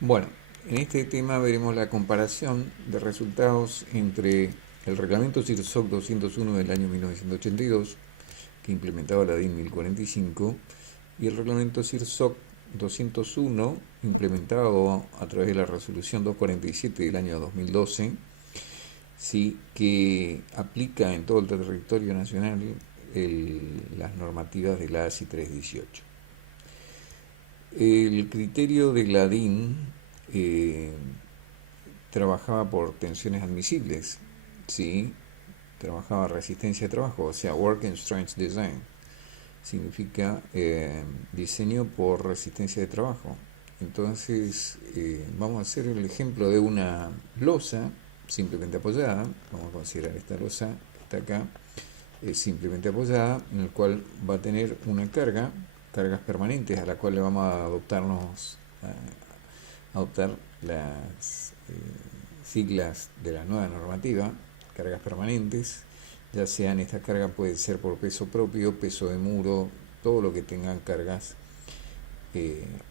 Bueno, en este tema veremos la comparación de resultados entre el reglamento CIRSOC 201 del año 1982, que implementaba la DIN 1045, y el reglamento CIRSOC 201, implementado a través de la resolución 247 del año 2012, sí, que aplica en todo el territorio nacional las normativas de la ASI 318. El criterio de la DIN eh, trabajaba por tensiones admisibles, ¿sí? Trabajaba resistencia de trabajo, o sea, Work and Strength Design. Significa diseño por resistencia de trabajo. Entonces, vamos a hacer el ejemplo de una losa simplemente apoyada. Vamos a considerar esta losa que está acá, simplemente apoyada, en el cual va a tener una cargas permanentes, a la cual le vamos a adoptar las siglas de la nueva normativa, cargas permanentes. Ya sean, esta carga puede ser por peso propio, peso de muro, todo lo que tengan cargas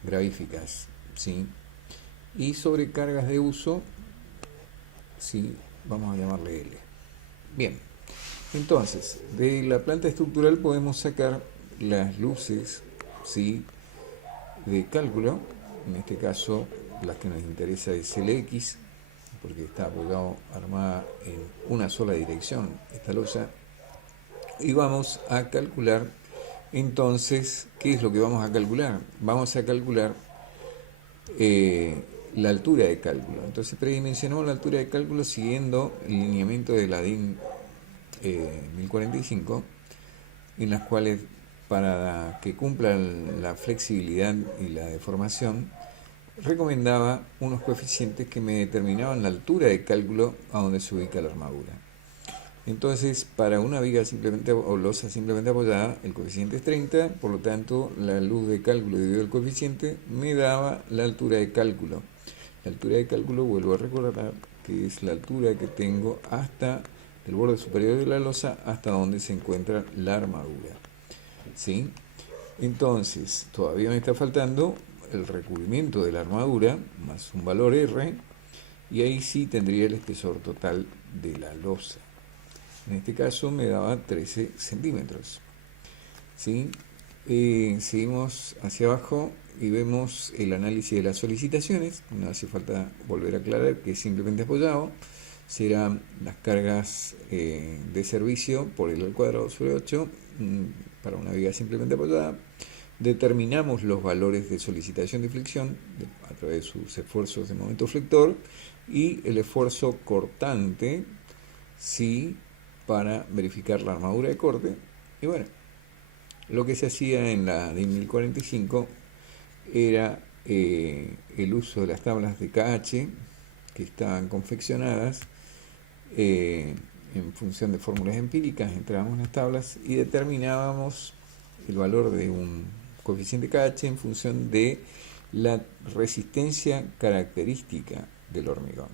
gravíficas, ¿sí? Y sobre cargas de uso, ¿sí? Vamos a llamarle L. Bien, entonces, de la planta estructural podemos sacar las luces, ¿sí? De cálculo. En este caso, las que nos interesa es LX, porque está apoyado, armada en una sola dirección esta losa. Y vamos a calcular, entonces, ¿qué es lo que vamos a calcular? Vamos a calcular la altura de cálculo. Entonces predimensionamos la altura de cálculo siguiendo el lineamiento de la DIN 1045, en las cuales, para que cumplan la flexibilidad y la deformación, recomendaba unos coeficientes que me determinaban la altura de cálculo a donde se ubica la armadura. Entonces, para una viga simplemente o losa simplemente apoyada, el coeficiente es 30, por lo tanto, la luz de cálculo dividido el coeficiente me daba la altura de cálculo. La altura de cálculo, vuelvo a recordar, que es la altura que tengo hasta el borde superior de la losa hasta donde se encuentra la armadura. ¿Sí? Entonces, todavía me está faltando el recubrimiento de la armadura más un valor R, y ahí sí tendría el espesor total de la losa. En este caso me daba 13 centímetros. ¿Sí? Seguimos hacia abajo y vemos el análisis de las solicitaciones. No hace falta volver a aclarar que es simplemente apoyado. Serán las cargas de servicio por el al cuadrado sobre 8 para una viga simplemente apoyada. Determinamos los valores de solicitación de flexión a través de sus esfuerzos de momento flector y el esfuerzo cortante, sí, para verificar la armadura de corte. Y bueno, lo que se hacía en la DIN 1045 era el uso de las tablas de KH que estaban confeccionadas en función de fórmulas empíricas. Entrábamos en las tablas y determinábamos el valor de un coeficiente KH en función de la resistencia característica del hormigón.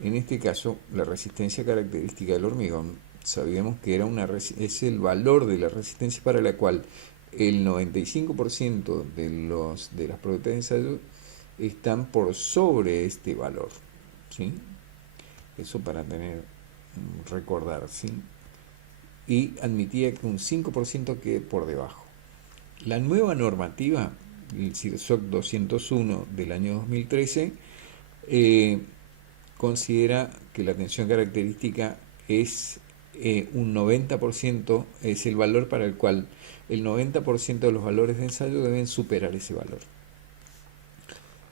En este caso, la resistencia característica del hormigón, sabíamos que era es el valor de la resistencia para la cual el 95% de las proyectas de ensayo están por sobre este valor, ¿sí? Eso para recordar, ¿sí? Y admitía que un 5% quede por debajo. La nueva normativa, el CIRSOC 201 del año 2013, considera que la tensión característica es un 90%, es el valor para el cual el 90% de los valores de ensayo deben superar ese valor.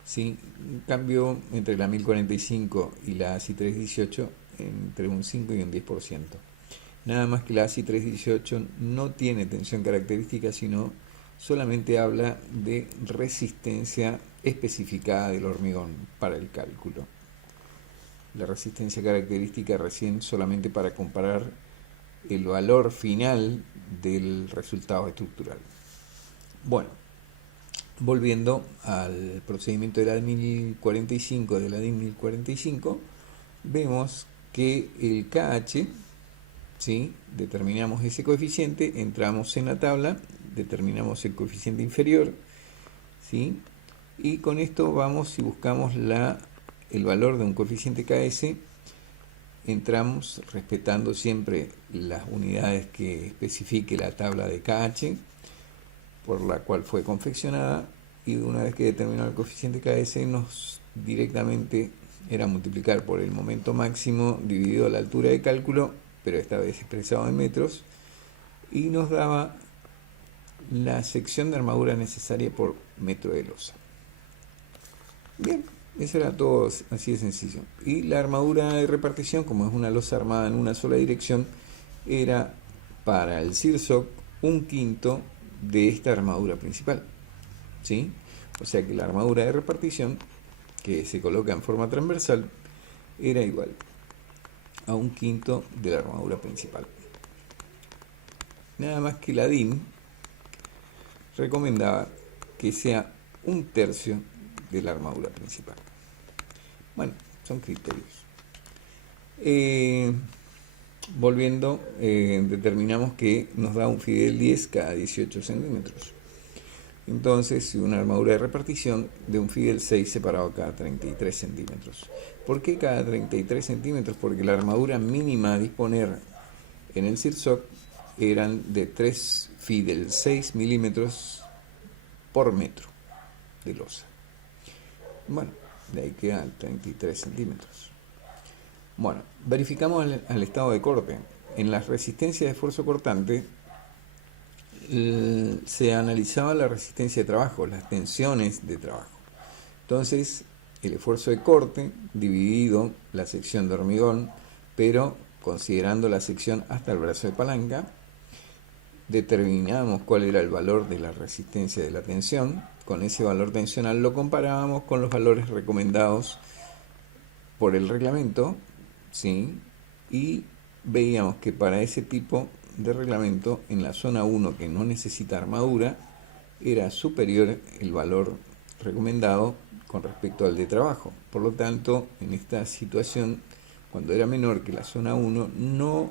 ¿Sí? Un cambio entre la 1045 y la ASI 318 entre un 5 y un 10%. Nada más que la ASI 318 no tiene tensión característica, sino solamente habla de resistencia especificada del hormigón para el cálculo. La resistencia característica recién solamente para comparar el valor final del resultado estructural. Bueno, volviendo al procedimiento de la DIN 1045, vemos que el KH, ¿sí? Determinamos ese coeficiente, entramos en la tabla, determinamos el coeficiente inferior, ¿sí? Y con esto vamos y buscamos el valor de un coeficiente KS. Entramos respetando siempre las unidades que especifique la tabla de KH por la cual fue confeccionada, y una vez que determinó el coeficiente KS, nos directamente era multiplicar por el momento máximo dividido la altura de cálculo, pero esta vez expresado en metros, y nos daba la sección de armadura necesaria por metro de losa. Bien, eso era todo así de sencillo. Y la armadura de repartición, como es una losa armada en una sola dirección, era para el CIRSOC 1/5 de esta armadura principal, ¿sí? O sea que la armadura de repartición, que se coloca en forma transversal, era igual a 1/5 de la armadura principal. Nada más que la DIN recomendaba que sea 1/3 de la armadura principal. Bueno, son criterios. Volviendo, determinamos que nos da un Fidel 10 cada 18 centímetros. Entonces, si una armadura de repartición de un Fidel 6 separado cada 33 centímetros. ¿Por qué cada 33 centímetros? Porque la armadura mínima a disponer en el CIRSOC eran de 3 Fidel 6 milímetros por metro de losa. Bueno, de ahí quedan 33 centímetros. Bueno, verificamos al estado de corte. En las resistencias de esfuerzo cortante se analizaba la resistencia de trabajo, las tensiones de trabajo. Entonces, el esfuerzo de corte dividido la sección de hormigón, pero considerando la sección hasta el brazo de palanca, determinamos cuál era el valor de la resistencia de la tensión. Con ese valor tensional lo comparábamos con los valores recomendados por el reglamento, ¿sí? Y veíamos que para ese tipo de reglamento, en la zona 1, que no necesita armadura, era superior el valor recomendado con respecto al de trabajo. Por lo tanto, en esta situación, cuando era menor que la zona 1, no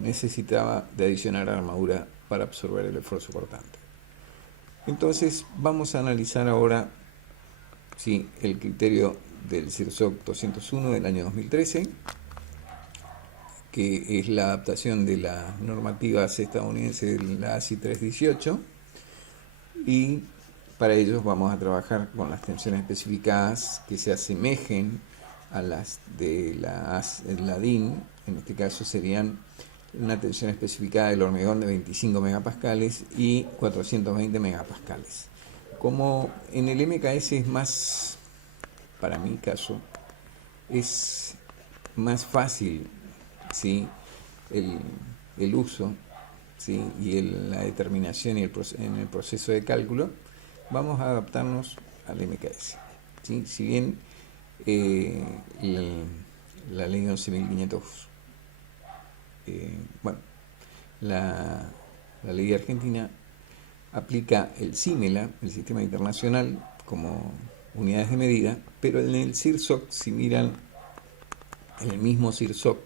necesitaba de adicionar armadura para absorber el esfuerzo cortante. Entonces vamos a analizar ahora, sí, el criterio del CIRSOC 201 del año 2013, que es la adaptación de las normativas estadounidenses de la ASI 318, y para ello vamos a trabajar con las tensiones especificadas que se asemejen a las de la DIN. En este caso serían una tensión especificada del hormigón de 25 megapascales y 420 megapascales. Como en el MKS es más, para mi caso, es más fácil, ¿sí?, el uso, ¿sí?, y la determinación y en el proceso de cálculo, vamos a adaptarnos al MKS, ¿sí? Si bien la ley 11.500, bueno, la ley argentina aplica el CIMELA, el sistema internacional, como unidades de medida, pero en el CIRSOC, si miran en el mismo CIRSOC,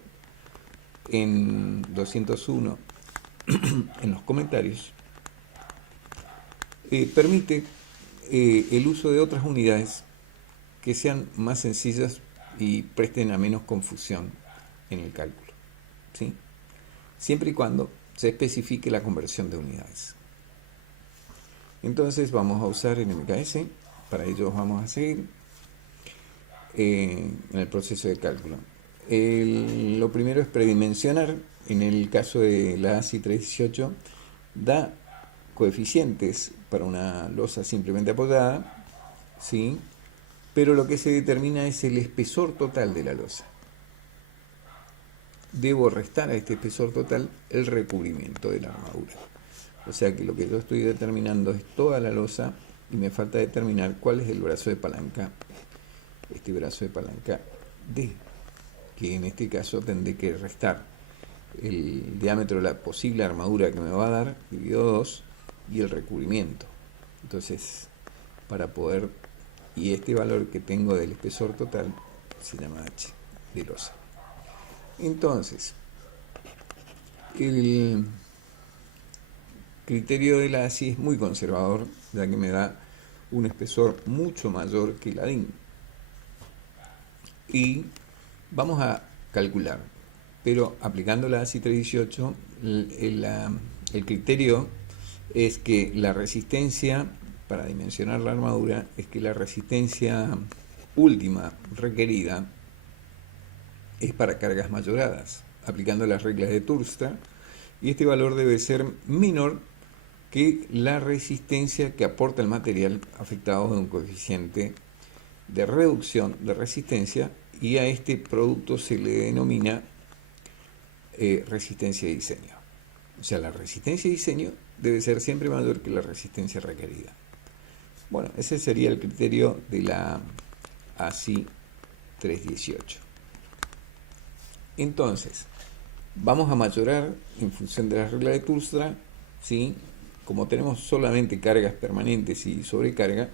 en 201, en los comentarios, permite el uso de otras unidades que sean más sencillas y presten a menos confusión en el cálculo, ¿sí?, siempre y cuando se especifique la conversión de unidades. Entonces vamos a usar el MKS. Para ello vamos a seguir en el proceso de cálculo. Lo primero es predimensionar. En el caso de la ASI 318 da coeficientes para una losa simplemente apoyada, ¿sí?, pero lo que se determina es el espesor total de la losa. Debo restar a este espesor total el recubrimiento de la armadura. O sea que lo que yo estoy determinando es toda la losa y me falta determinar cuál es el brazo de palanca, este brazo de palanca D, que en este caso tendré que restar el diámetro de la posible armadura que me va a dar, dividido 2, y el recubrimiento. Entonces, para poder, y este valor que tengo del espesor total se llama H de losa. Entonces, el criterio de la ASI es muy conservador, ya que me da un espesor mucho mayor que la DIN. Y vamos a calcular, pero aplicando la ASI 318, el criterio es que la resistencia, para dimensionar la armadura, es que la resistencia última requerida es para cargas mayoradas, aplicando las reglas de Tuvstar, y este valor debe ser menor que la resistencia que aporta el material afectado de un coeficiente de reducción de resistencia, y a este producto se le denomina resistencia de diseño. O sea, la resistencia de diseño debe ser siempre mayor que la resistencia requerida. Bueno, ese sería el criterio de la ASI 318. Entonces, vamos a mayorar en función de la regla de Tuvstar, ¿sí? Como tenemos solamente cargas permanentes y sobrecarga,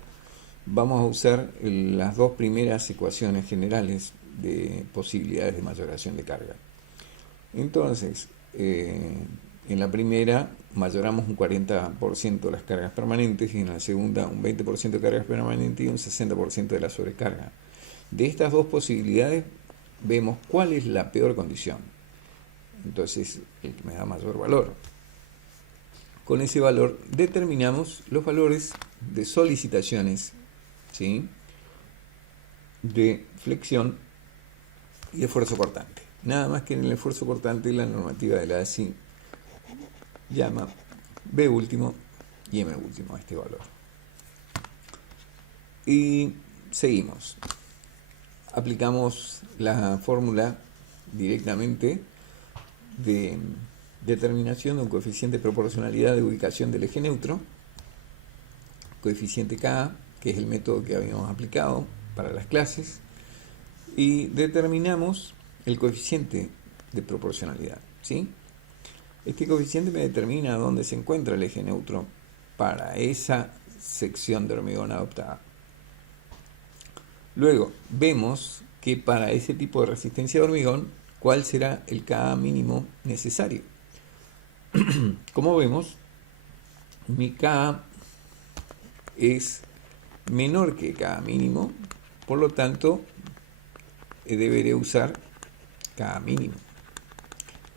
vamos a usar las dos primeras ecuaciones generales de posibilidades de mayoración de carga. Entonces, en la primera mayoramos un 40% las cargas permanentes, y en la segunda un 20% de cargas permanentes y un 60% de la sobrecarga. De estas dos posibilidades vemos cuál es la peor condición. Entonces, el que me da mayor valor. Con ese valor determinamos los valores de solicitaciones, ¿sí?, de flexión y esfuerzo cortante. Nada más que en el esfuerzo cortante la normativa de la ASI llama B último y M último a este valor. Y seguimos. Aplicamos la fórmula directamente de determinación de un coeficiente de proporcionalidad de ubicación del eje neutro, coeficiente Ka, que es el método que habíamos aplicado para las clases, y determinamos el coeficiente de proporcionalidad, ¿sí? Este coeficiente me determina dónde se encuentra el eje neutro para esa sección de hormigón adoptada. Luego vemos que para ese tipo de resistencia de hormigón, ¿cuál será el Ka mínimo necesario? Como vemos, mi Ka es menor que Ka mínimo, por lo tanto deberé usar Ka mínimo.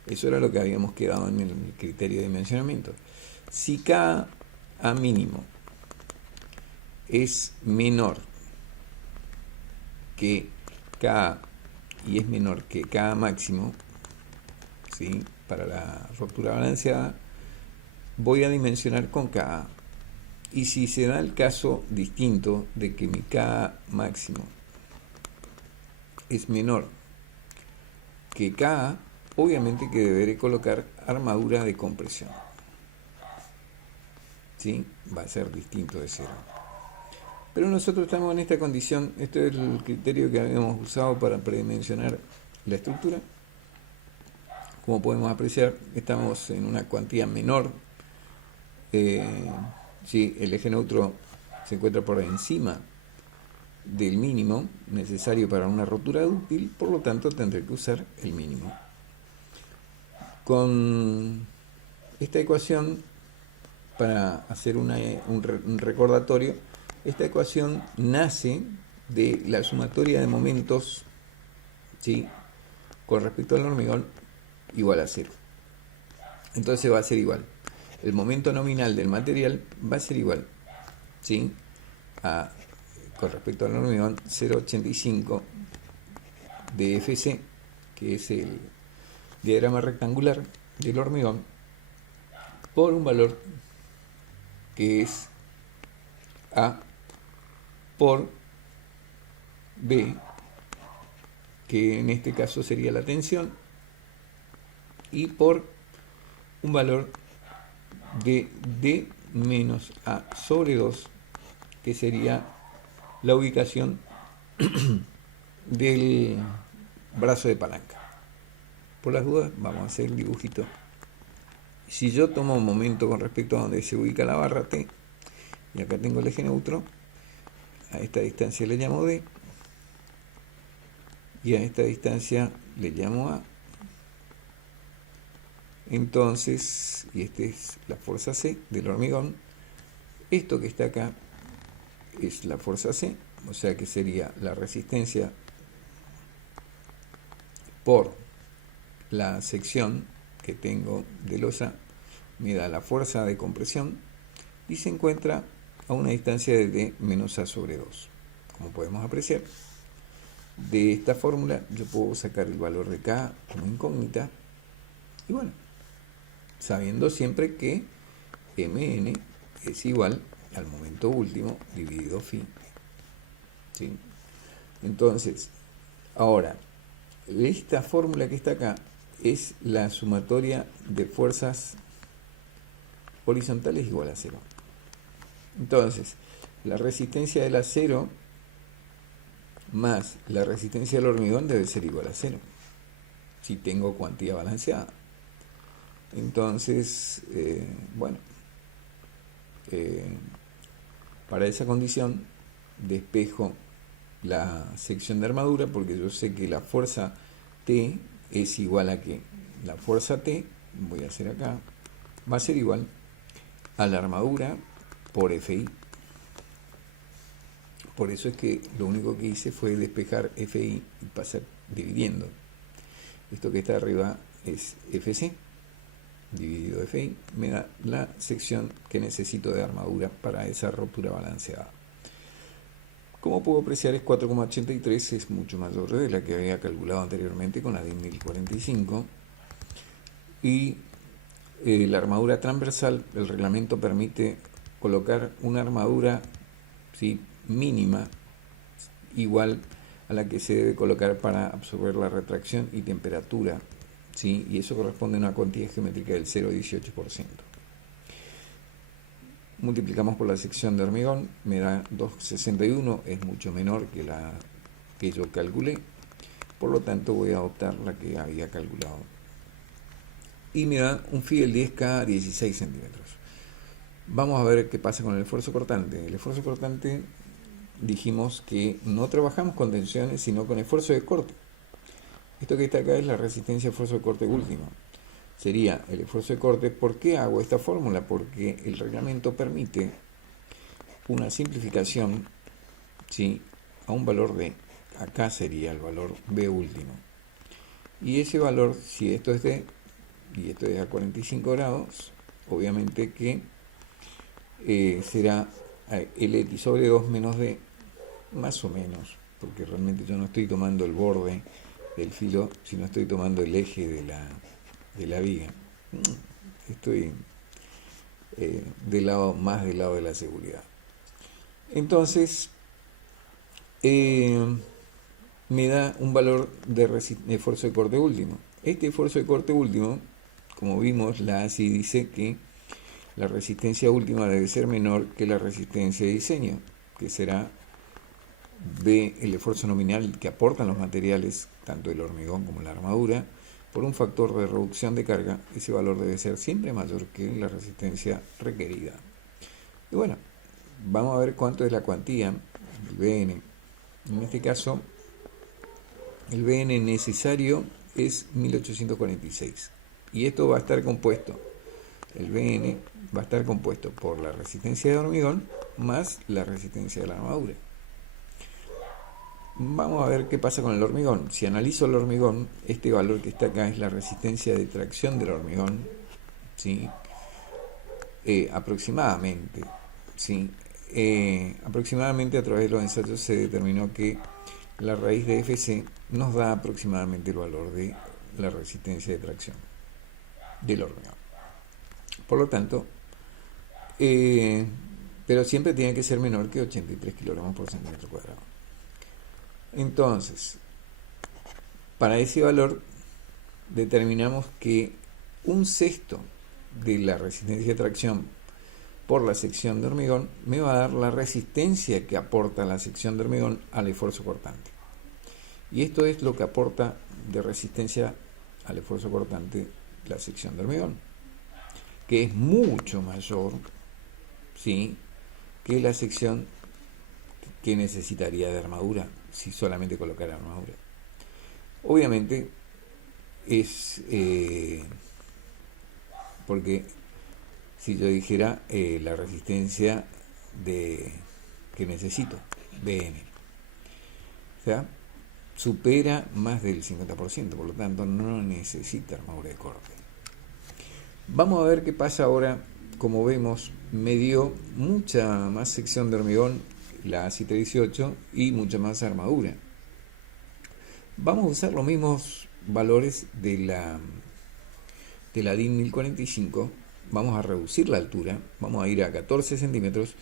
Eso era lo que habíamos quedado en el criterio de dimensionamiento. Si Ka mínimo es menor que Ka y es menor que Ka máximo, ¿sí?, para la ruptura balanceada, voy a dimensionar con Ka. Y si se da el caso distinto de que mi Ka máximo es menor que Ka, obviamente que deberé colocar armadura de compresión, ¿sí? Va a ser distinto de cero. Pero nosotros estamos en esta condición. Este es el criterio que habíamos usado para predimensionar la estructura. Como podemos apreciar, estamos en una cuantía menor. Si el eje neutro se encuentra por encima del mínimo necesario para una rotura dúctil, por lo tanto tendré que usar el mínimo. Con esta ecuación, para hacer un recordatorio, esta ecuación nace de la sumatoria de momentos, ¿sí?, con respecto al hormigón igual a 0. Entonces va a ser igual. El momento nominal del material va a ser igual, ¿sí?, con respecto al hormigón 0,85 de FC, que es el diagrama rectangular del hormigón, por un valor que es A por B, que en este caso sería la tensión, y por un valor de D menos A sobre 2, que sería la ubicación del brazo de palanca. Por las dudas, vamos a hacer el dibujito. Si yo tomo un momento con respecto a donde se ubica la barra T, y acá tengo el eje neutro, a esta distancia le llamo D, y a esta distancia le llamo A. Entonces, y esta es la fuerza C del hormigón. Esto que está acá es la fuerza C, o sea que sería la resistencia por la sección que tengo de losa, me da la fuerza de compresión y se encuentra a una distancia de D menos A sobre 2. Como podemos apreciar, de esta fórmula yo puedo sacar el valor de K como incógnita y bueno, sabiendo siempre que Mn es igual al momento último dividido phi. ¿Sí? Entonces, ahora, esta fórmula que está acá es la sumatoria de fuerzas horizontales igual a 0. Entonces, la resistencia del acero más la resistencia del hormigón debe ser igual a 0, si tengo cuantía balanceada. Entonces, bueno, para esa condición despejo la sección de armadura, porque yo sé que la fuerza T es igual a que la fuerza T, voy a hacer acá, va a ser igual a la armadura por Fi. Por eso es que lo único que hice fue despejar Fi y pasar dividiendo. Esto que está arriba es Fc dividido Fi, me da la sección que necesito de armadura para esa rotura balanceada. Como puedo apreciar, es 4,83, es mucho mayor de la que había calculado anteriormente con la de 1045. Y la armadura transversal, el reglamento permite colocar una armadura, ¿sí?, mínima, igual a la que se debe colocar para absorber la retracción y temperatura, ¿sí?, y eso corresponde a una cuantía geométrica del 0,18%. Multiplicamos por la sección de hormigón, me da 2,61, es mucho menor que la que yo calculé, por lo tanto voy a adoptar la que había calculado. Y me da un phi del 10K a 16 centímetros. Vamos a ver qué pasa con el esfuerzo cortante. El esfuerzo cortante, dijimos que no trabajamos con tensiones, sino con esfuerzo de corte. Esto que está acá es la resistencia a esfuerzo de corte último. Sería el esfuerzo de corte. ¿Por qué hago esta fórmula? Porque el reglamento permite una simplificación, ¿sí?, a un valor D. Acá sería el valor B último. Y ese valor, si esto es D y esto es a 45 grados, obviamente que será Lx sobre 2 menos D, más o menos, porque realmente yo no estoy tomando el borde del filo, sino estoy tomando el eje de la viga. Estoy más del lado de la seguridad. Entonces, me da un valor de esfuerzo de corte último. Este esfuerzo de corte último, como vimos, la ASI dice que la resistencia última debe ser menor que la resistencia de diseño, que será de el esfuerzo nominal que aportan los materiales, tanto el hormigón como la armadura, por un factor de reducción de carga. Ese valor debe ser siempre mayor que la resistencia requerida. Y bueno, vamos a ver cuánto es la cuantía, el Bn. En este caso, el Bn necesario es 1846. Y esto va a estar compuesto, el Bn va a estar compuesto por la resistencia de hormigón más la resistencia de la armadura. Vamos a ver qué pasa con el hormigón. Si analizo el hormigón, este valor que está acá es la resistencia de tracción del hormigón, ¿sí?, aproximadamente, ¿sí? Aproximadamente a través de los ensayos se determinó que la raíz de Fc nos da aproximadamente el valor de la resistencia de tracción del hormigón. Por lo tanto, pero siempre tiene que ser menor que 83 kilogramos por centímetro cuadrado. Entonces, para ese valor determinamos que un sexto de la resistencia de tracción por la sección de hormigón me va a dar la resistencia que aporta la sección de hormigón al esfuerzo cortante. Y esto es lo que aporta de resistencia al esfuerzo cortante la sección de hormigón, que es mucho mayor, ¿sí?, que la sección que necesitaría de armadura si solamente colocara armadura. Obviamente es porque si yo dijera la resistencia que necesito, BN, o sea, supera más del 50%, por lo tanto no necesita armadura de corte. Vamos a ver qué pasa ahora. Como vemos, me dio mucha más sección de hormigón la ASI 318 y mucha más armadura. Vamos a usar los mismos valores de la DIN 1045. Vamos a reducir la altura, vamos a ir a 14 centímetros.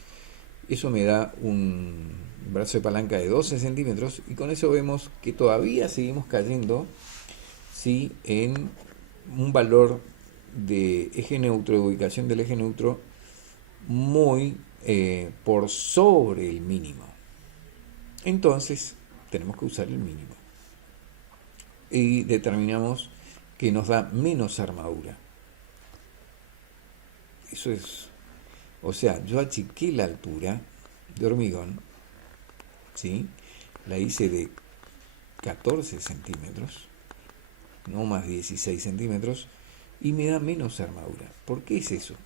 Eso me da un brazo de palanca de 12 centímetros y con eso vemos que todavía seguimos cayendo, ¿sí?, en un valor de eje neutro, de ubicación del eje neutro, muy por sobre el mínimo. Entonces tenemos que usar el mínimo y determinamos que nos da menos armadura. Eso es, o sea, yo achiqué la altura de hormigón, ¿sí?, la hice de 14 centímetros, no más 16 centímetros, y me da menos armadura. ¿Por qué es eso?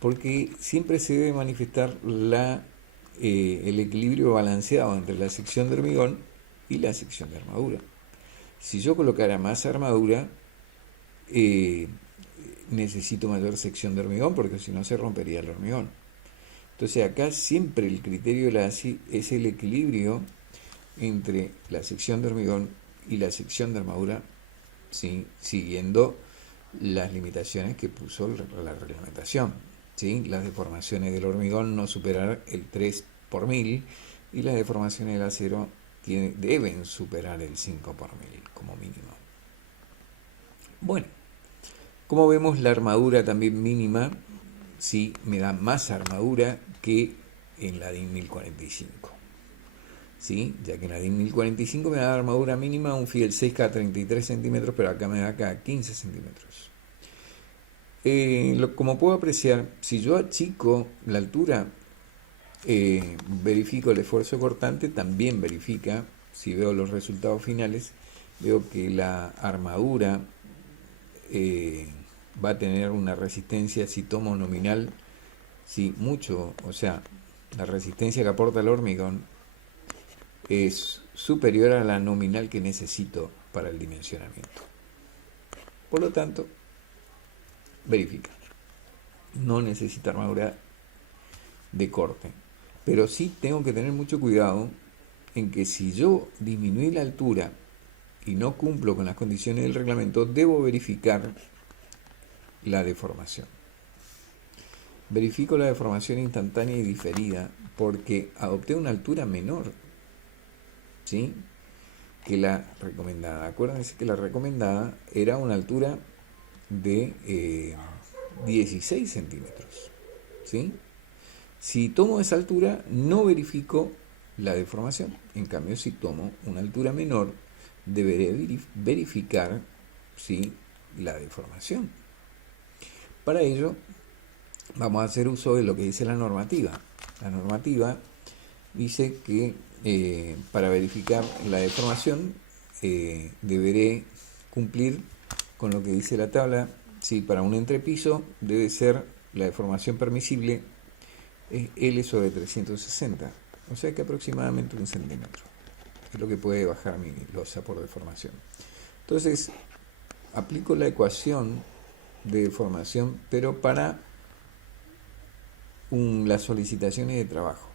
Porque siempre se debe manifestar el equilibrio balanceado entre la sección de hormigón y la sección de armadura. Si yo colocara más armadura, necesito mayor sección de hormigón, porque si no se rompería el hormigón. Entonces acá siempre el criterio de la ASI es el equilibrio entre la sección de hormigón y la sección de armadura, ¿sí?, siguiendo las limitaciones que puso la reglamentación, ¿sí? Las deformaciones del hormigón no superar el 3 por 1000 y las deformaciones del acero deben superar el 5 por 1000 como mínimo. Bueno, como vemos, la armadura también mínima, sí, me da más armadura que en la DIN 1045. ¿Sí? Ya que en la DIN 1045 me da armadura mínima un Fiel 6 cada 33 centímetros, pero acá me da cada 15 centímetros. Como puedo apreciar, si yo achico la altura, verifico el esfuerzo cortante, también verifica, si veo los resultados finales, veo que la armadura va a tener una resistencia, si tomo nominal, si mucho, o sea, la resistencia que aporta el hormigón es superior a la nominal que necesito para el dimensionamiento. Por lo tanto, verifica. No necesita armadura de corte. Pero sí tengo que tener mucho cuidado en que si yo disminuí la altura y no cumplo con las condiciones del reglamento, debo verificar la deformación. Verifico la deformación instantánea y diferida porque adopté una altura menor, ¿sí?, que la recomendada. Acuérdense que la recomendada era una altura de 16 centímetros, ¿sí? Si tomo esa altura, no verifico la deformación. En cambio, si tomo una altura menor, deberé verificar, ¿sí?, la deformación. Para ello, vamos a hacer uso de lo que dice la normativa. La normativa dice que para verificar la deformación deberé cumplir con lo que dice la tabla. Sí, para un entrepiso debe ser la deformación permisible L sobre 360, o sea que aproximadamente 1 centímetro es lo que puede bajar mi losa por deformación. Entonces aplico la ecuación de deformación, pero para las solicitaciones de trabajo,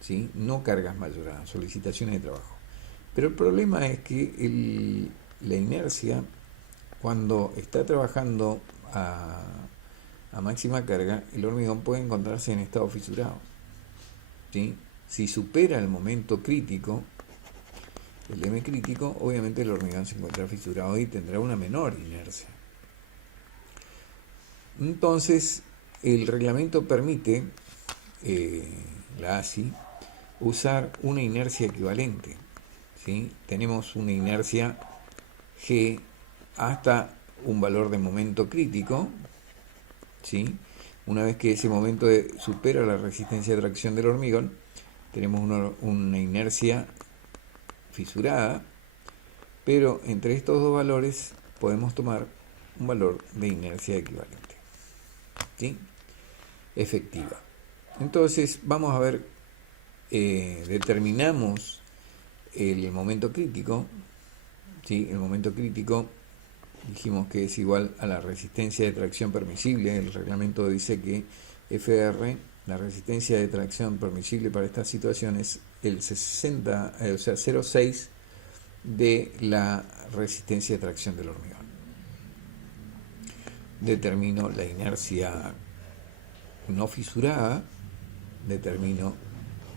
¿sí?, no cargas mayoradas, solicitaciones de trabajo. Pero el problema es que la inercia, cuando está trabajando a máxima carga, el hormigón puede encontrarse en estado fisurado, ¿sí? Si supera el momento crítico, el M crítico, obviamente el hormigón se encuentra fisurado y tendrá una menor inercia. Entonces, el reglamento permite, la ASI, usar una inercia equivalente, ¿sí? Tenemos una inercia G hasta un valor de momento crítico, ¿sí? Una vez que ese momento supera la resistencia de tracción del hormigón, tenemos una inercia fisurada, pero entre estos dos valores podemos tomar un valor de inercia equivalente. ¿sí? Efectiva. Entonces, vamos a ver, determinamos el momento crítico, ¿sí? El momento crítico dijimos que es igual a la resistencia de tracción permisible. El reglamento dice que FR, la resistencia de tracción permisible para estas situaciones, el 60, o sea, 0,6 de la resistencia de tracción del hormigón. Determino la inercia no fisurada, determino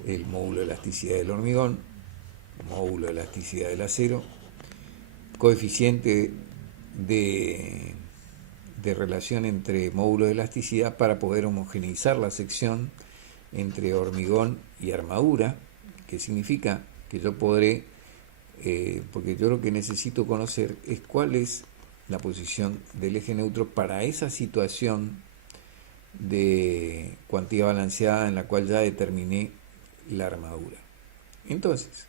el módulo de elasticidad del hormigón, módulo de elasticidad del acero, coeficiente de relación entre módulo de elasticidad para poder homogeneizar la sección entre hormigón y armadura, que significa que yo podré, porque yo lo que necesito conocer es cuál es la posición del eje neutro para esa situación de cuantía balanceada en la cual ya determiné la armadura. Entonces,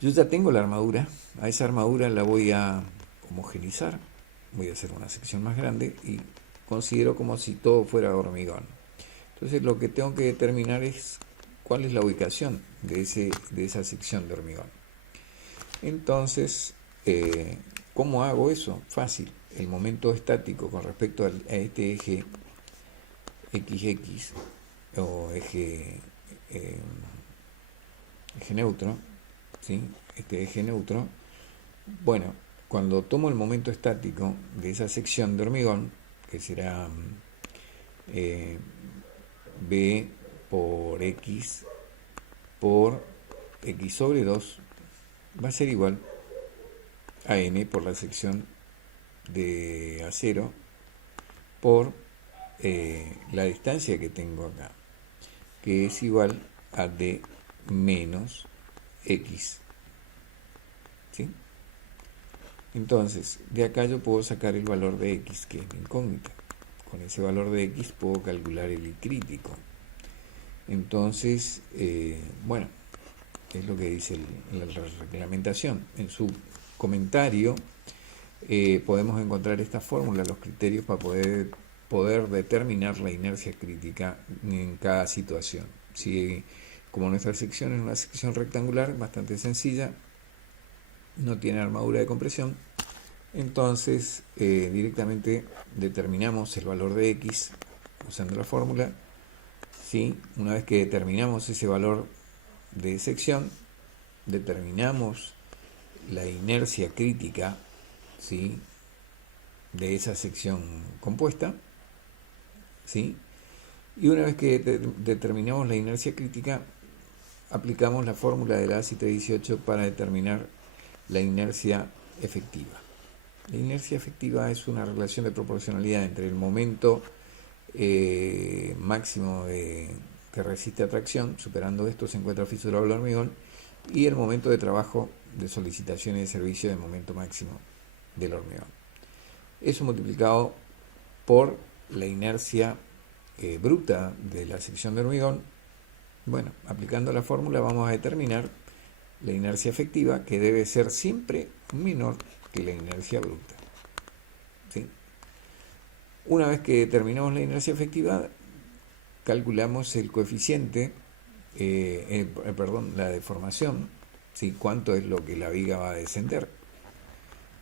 yo ya tengo la armadura, a esa armadura la voy a homogenizar, voy a hacer una sección más grande y considero como si todo fuera hormigón. Entonces lo que tengo que determinar es cuál es la ubicación de esa sección de hormigón. Entonces, ¿cómo hago eso? Fácil. El momento estático con respecto a este eje XX o eje neutro, ¿sí? Este eje neutro, bueno, cuando tomo el momento estático de esa sección de hormigón, que será B por X sobre 2, va a ser igual a N por la sección de acero por la distancia que tengo acá, que es igual a D menos X. ¿Sí? Entonces, de acá yo puedo sacar el valor de X, que es mi incógnita. Con ese valor de X puedo calcular el I crítico. Entonces, bueno, es lo que dice la reglamentación. En su comentario podemos encontrar esta fórmula, los criterios para poder determinar la inercia crítica en cada situación. Si, como nuestra sección es una sección rectangular, bastante sencilla, no tiene armadura de compresión, entonces directamente determinamos el valor de X usando la fórmula. ¿Sí? Una vez que determinamos ese valor de sección, determinamos la inercia crítica, ¿sí?, de esa sección compuesta, ¿sí? Y una vez que determinamos la inercia crítica, aplicamos la fórmula de la ASI 318 para determinar la inercia efectiva. La inercia efectiva es una relación de proporcionalidad entre el momento máximo que resiste a tracción, superando esto se encuentra fisurado el hormigón, y el momento de trabajo de solicitación y de servicio de momento máximo del hormigón. Eso multiplicado por la inercia bruta de la sección de hormigón. Bueno, aplicando la fórmula vamos a determinar la inercia efectiva, que debe ser siempre menor que la inercia bruta. ¿Sí? Una vez que determinamos la inercia efectiva, calculamos el coeficiente, la deformación, ¿sí? Cuánto es lo que la viga va a descender.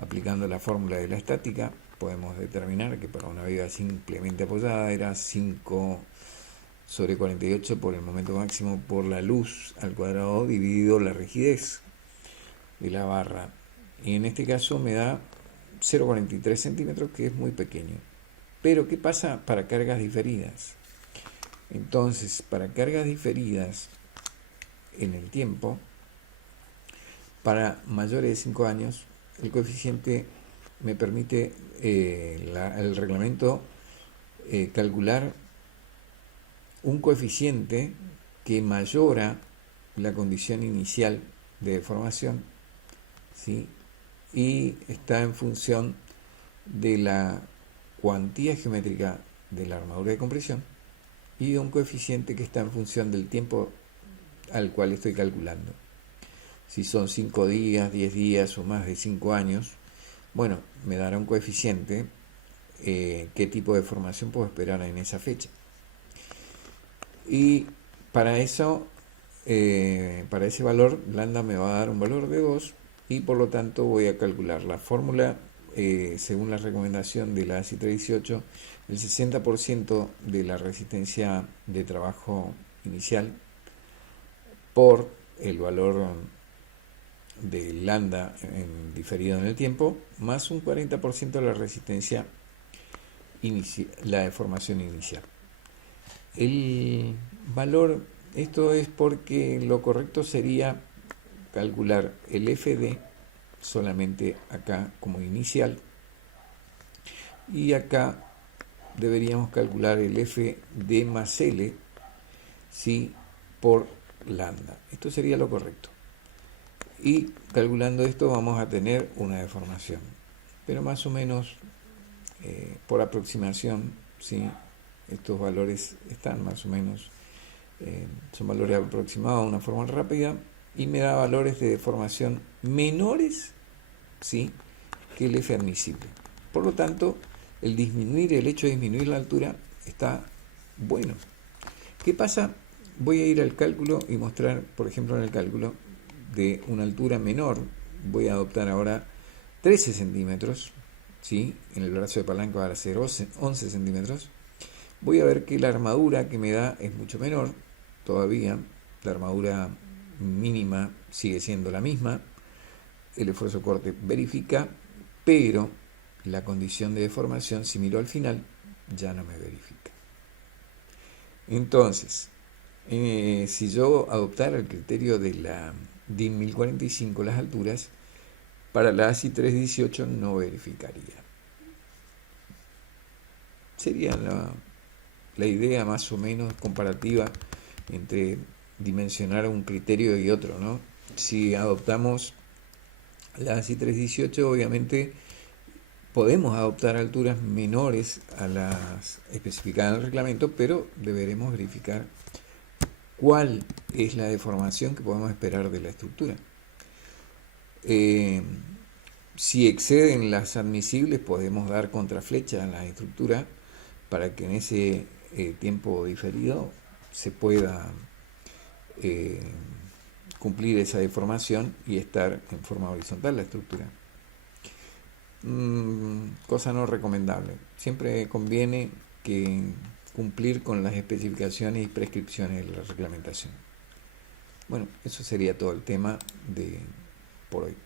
Aplicando la fórmula de la estática, podemos determinar que para una viga simplemente apoyada era 5 sobre 48 por el momento máximo por la luz al cuadrado dividido la rigidez de la barra. Y en este caso me da 0,43 centímetros, que es muy pequeño. Pero ¿qué pasa para cargas diferidas? Entonces, para cargas diferidas en el tiempo, para mayores de 5 años, el coeficiente me permite el reglamento calcular un coeficiente que mayora la condición inicial de deformación, ¿sí? Y está en función de la cuantía geométrica de la armadura de compresión y de un coeficiente que está en función del tiempo al cual estoy calculando. Si son 5 días, 10 días o más de 5 años, bueno, me dará un coeficiente qué tipo de deformación puedo esperar en esa fecha. Y para eso, para ese valor, lambda me va a dar un valor de 2 y por lo tanto voy a calcular la fórmula según la recomendación de la ASI 318, el 60% de la resistencia de trabajo inicial por el valor de lambda diferido en el tiempo, más un 40% de la resistencia la deformación inicial. El valor, esto es porque lo correcto sería calcular el FD solamente acá como inicial y acá deberíamos calcular el FD más L, ¿sí?, por lambda. Esto sería lo correcto. Y calculando esto vamos a tener una deformación, pero más o menos por aproximación, ¿sí?, estos valores están más o menos, son valores aproximados de una forma rápida y me da valores de deformación menores, ¿sí?, que el F admisible. Por lo tanto, el hecho de disminuir la altura está bueno. ¿Qué pasa? Voy a ir al cálculo y mostrar, por ejemplo, en el cálculo de una altura menor, voy a adoptar ahora 13 centímetros, ¿sí?, en el brazo de palanca va a ser 11 centímetros. Voy a ver que la armadura que me da es mucho menor todavía, la armadura mínima sigue siendo la misma, el esfuerzo corte verifica, pero la condición de deformación, si miro al final, ya no me verifica. Entonces, si yo adoptara el criterio de la DIN 1045, las alturas, para la ASI 318 no verificaría. Sería la idea más o menos comparativa entre dimensionar un criterio y otro, ¿no? Si adoptamos la ASI 318, obviamente podemos adoptar alturas menores a las especificadas en el reglamento, pero deberemos verificar cuál es la deformación que podemos esperar de la estructura. Si exceden las admisibles, podemos dar contraflecha a la estructura para que en ese tiempo diferido se pueda cumplir esa deformación y estar en forma horizontal la estructura. Cosa no recomendable. Siempre conviene que cumplir con las especificaciones y prescripciones de la reglamentación. Bueno, eso sería todo el tema por hoy.